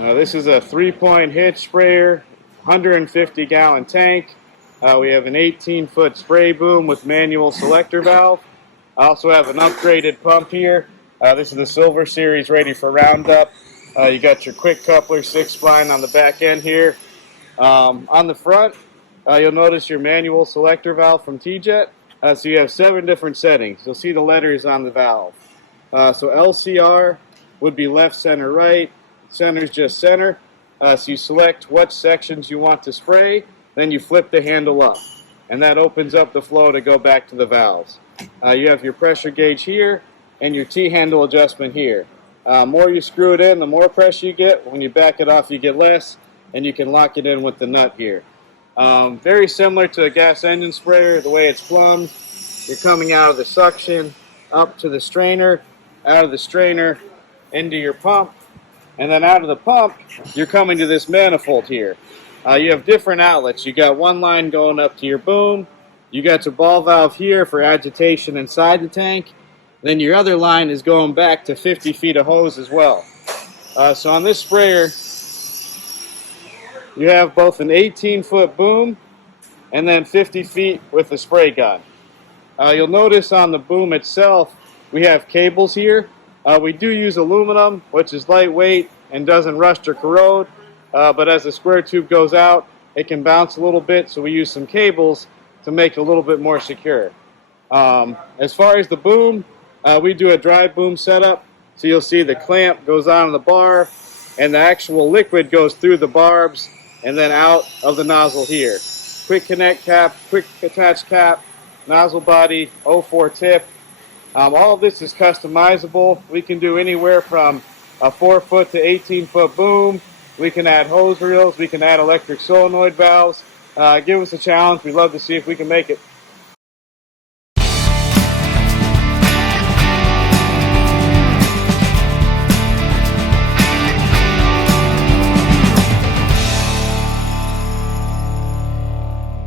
This is a 3-point Hitch Sprayer, 150-gallon tank. We have an 18-foot spray boom with manual selector valve. I also have an upgraded pump here. This is the Silver Series, ready for Roundup. You got your quick coupler 6-spline on the back end here. On the front, you'll notice your manual selector valve from T-Jet. So you have 7 different settings. You'll see the letters on the valve. So LCR would be left, center, right. Center is just center. So you select what sections you want to spray, then you flip the handle up, and that opens up the flow to go back to the valves. You have your pressure gauge here and your T-handle adjustment here. More you screw it in, the more pressure you get. When you back it off, you get less, and you can lock it in with the nut here. Very similar to a gas engine sprayer, the way it's plumbed. You're coming out of the suction, up to the strainer, out of the strainer, into your pump, and then out of the pump, you're coming to this manifold here. You have different outlets. You got one line going up to your boom. You got your ball valve here for agitation inside the tank. Then your other line is going back to 50 feet of hose as well. So on this sprayer, you have both an 18-foot boom and then 50 feet with the spray gun. You'll notice on the boom itself, we have cables here. We do use aluminum, which is lightweight and doesn't rust or corrode, but as the square tube goes out, it can bounce a little bit, so we use some cables to make it a little bit more secure. As far as the boom, we do a dry boom setup, so you'll see the clamp goes on the bar, and the actual liquid goes through the barbs and then out of the nozzle here. Quick connect cap, quick attach cap, nozzle body, 04 tip. All of this is customizable. We can do anywhere from a 4-foot to 18-foot boom. We can add hose reels. We can add electric solenoid valves. Give us a challenge. We'd love to see if we can make it.